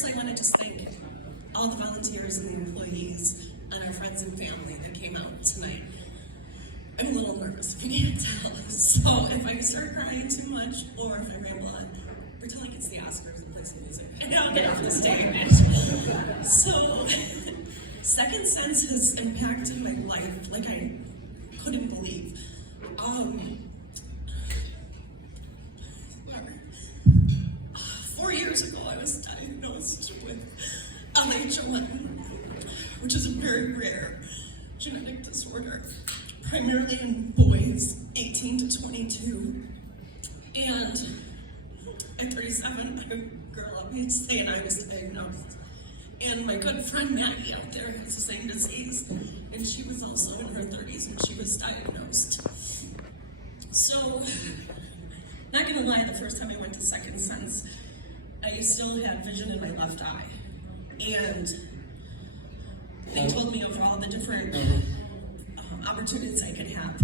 course, I want to just thank all the volunteers and the employees and our friends and family that came out tonight. I'm a little nervous, if you can't tell. So if I start crying too much or if I ramble on, pretend like it's the Oscars and play some music, and I'll get off the stage. So, Second Sense has impacted my life like I couldn't believe. 4 years ago, I was diagnosed with LHON, which is a very rare genetic disorder, primarily in boys 18 to 22. And at 37, I'm a girl up today, and I was diagnosed. And my good friend Maggie out there has the same disease, and she was also in her 30s when she was diagnosed. So, not gonna lie, the first time I went to Second Sense, I still had vision in my left eye. And they told me of all the different opportunities I could have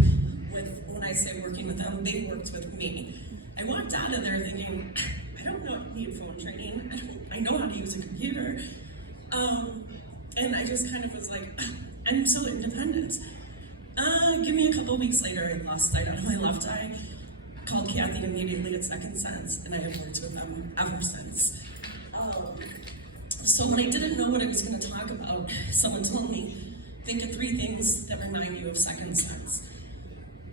with, when I say working with them, they worked with me. I walked out of there thinking, I don't need phone training. I know how to use a computer. And I just kind of was like, I'm so independent. Give me a couple weeks later, I lost sight out of my left eye. Called Kathy immediately at Second Sense, and I have worked with them ever since. So when I didn't know what I was going to talk about, someone told me, think of 3 things that remind you of Second Sense.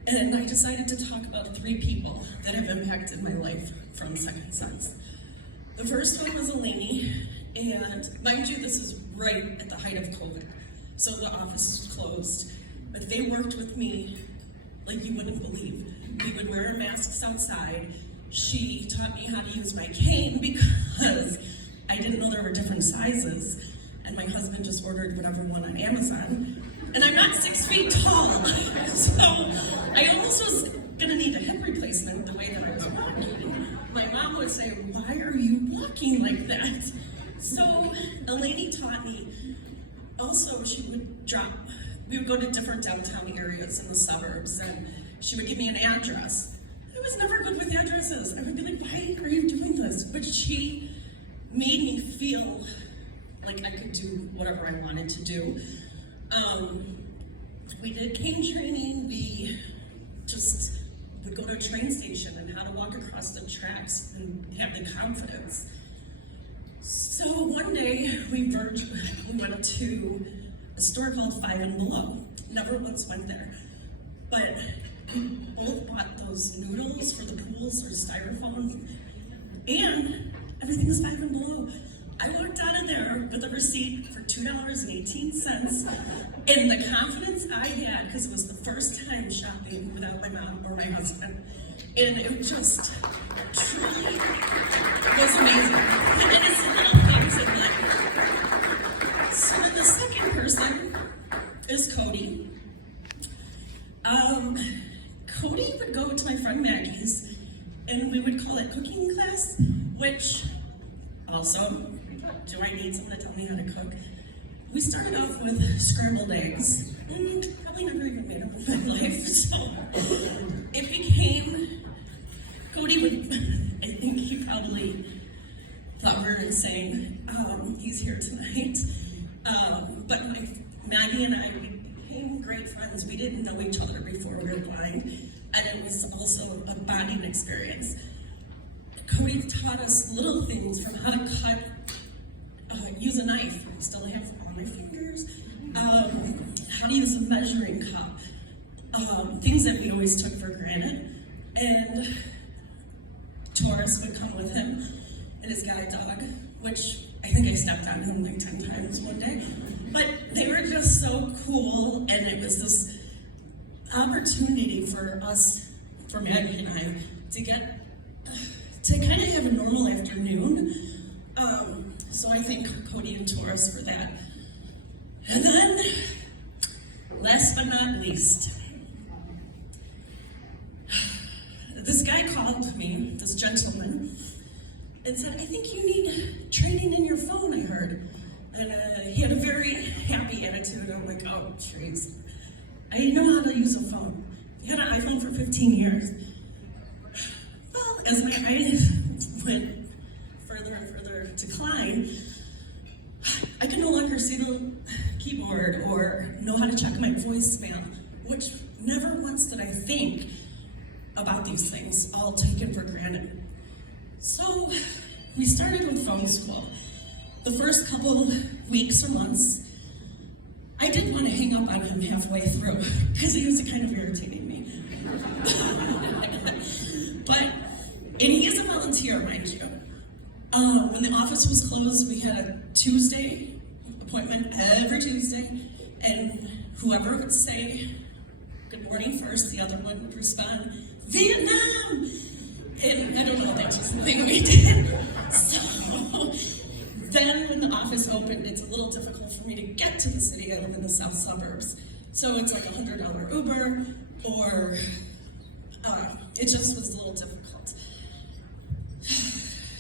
And I decided to talk about 3 people that have impacted my life from Second Sense. The first one was Eleni, and mind you, this is right at the height of COVID, so the office was closed, but they worked with me like you wouldn't believe. We would wear our masks outside. She taught me how to use my cane because I didn't know there were different sizes, and my husband just ordered whatever one on Amazon. And I'm not 6 feet tall, so I almost was gonna need a hip replacement the way that I was walking. My mom would say, why are you walking like that? So Eleni taught me, also we would go to different downtown areas in the suburbs, and she would give me an address. I was never good with addresses. I would be like, why are you doing this? But she made me feel like I could do whatever I wanted to do. We did cane training. We just would go to a train station and how to walk across the tracks and have the confidence. So one day we went to a store called 5 and Below. Never once went there. But we both bought those noodles for the pools or styrofoam, and everything was 5 and Below. I walked out of there with a receipt for $2.18, and the confidence I had, because it was the first time shopping without my mom or my husband, and it just truly was amazing. And it's the little things in life. So the second person is Cody. Cody would go to my friend Maggie's, and we would call it cooking class, which also, do I need someone to tell me how to cook? We started off with scrambled eggs. Probably never even made them in my life, so it became, Cody would, I think he probably thought we were insane. He's here tonight. But Maggie and I became great friends. We didn't know each other before we were blind, and it was also a bonding experience. Cody taught us little things from how to cut, use a knife. I still have all my fingers. How to use a measuring cup. Things that we always took for granted. And Taurus would come with him and his guide dog, which I think I stepped on him like 10 times one day. But they were just so cool, and it was this opportunity for us, for Maggie and I, to kind of have a normal afternoon. So I thank Cody and Taurus for that. And then, last but not least, this guy called me, this gentleman, and said, I think you need training in your phone, I heard. And he had a very happy attitude. I'm like, oh, jeez. I know how to use a phone. He had an iPhone for 15 years. Well, as my eyes went further and further decline, password or know how to check my voicemail, which never once did I think about these things, all taken for granted. So we started with phone school. The first couple weeks or months, I did want to hang up on him halfway through because he was kind of irritating me. And he is a volunteer, mind you. When the office was closed, we had a Tuesday appointment every Tuesday, and whoever would say good morning first, the other one would respond, Vietnam! And I don't know if that's just something we did. So then when the office opened, it's a little difficult for me to get to the city. I live in the south suburbs. So it's like $100 Uber, or it just was a little difficult.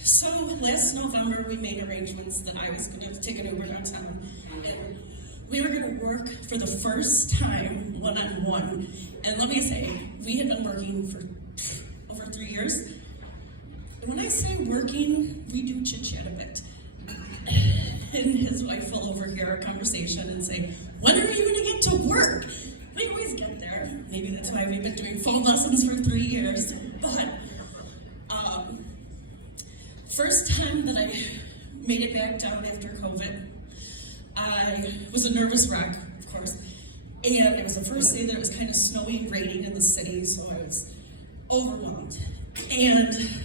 So last November, we made arrangements that I was going to take an Uber downtown, and we were going to work for the first time one-on-one. And let me say, we had been working for over 3 years. When I say working, we do chit-chat a bit. And his wife will overhear our conversation and say, when are you going to get to work? We always get there. Maybe that's why we've been doing phone lessons for 3 years. But first time that I made it back down after COVID, I was a nervous wreck, of course. And it was the first day that it was kind of snowy and raining in the city, so I was overwhelmed. And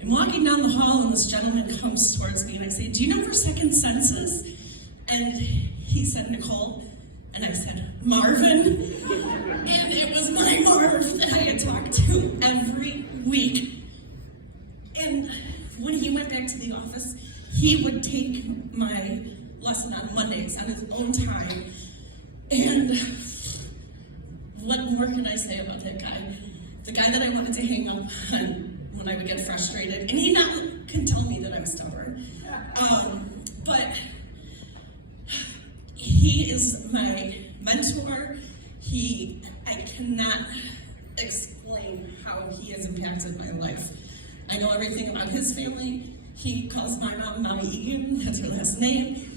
I'm walking down the hall, and this gentleman comes towards me, and I say, do you know where Second Sense is? And he said, Nicole. And I said, Marvin. And it was my Marv that I had talked to every week. And when he went back to the office, he would take my lesson on Mondays on his own time. And what more can I say about that guy? The guy that I wanted to hang up on when I would get frustrated. And he now can tell me that I'm stubborn. But he is my mentor. I cannot explain how he has impacted my life. I know everything about his family. He calls my mom Mommy Egan, that's her last name.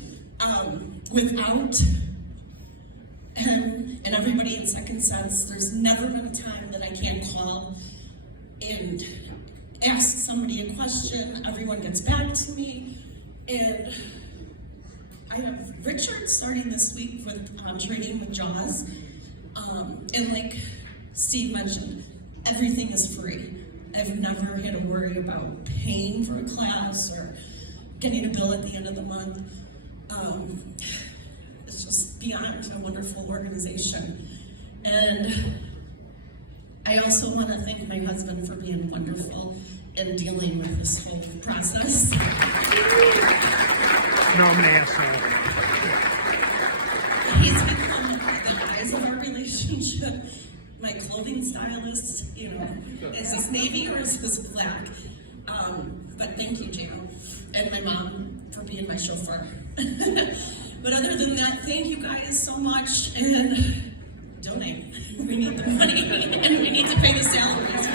Without him and everybody in Second Sense, there's never been a time that I can't call and ask somebody a question. Everyone gets back to me. And I have Richard starting this week with training with JAWS. And like Steve mentioned, everything is free. I've never had to worry about paying for a class or getting a bill at the end of the month. It's just beyond a wonderful organization. And I also want to thank my husband for being wonderful in dealing with this whole process. No, I'm going to ask now. He's become the eyes of our relationship. My clothing stylist, is this navy or is this black? But thank you, Jan, and my mom for being my chauffeur. But other than that, thank you guys so much, and donate. We need the money, and we need to pay the salaries.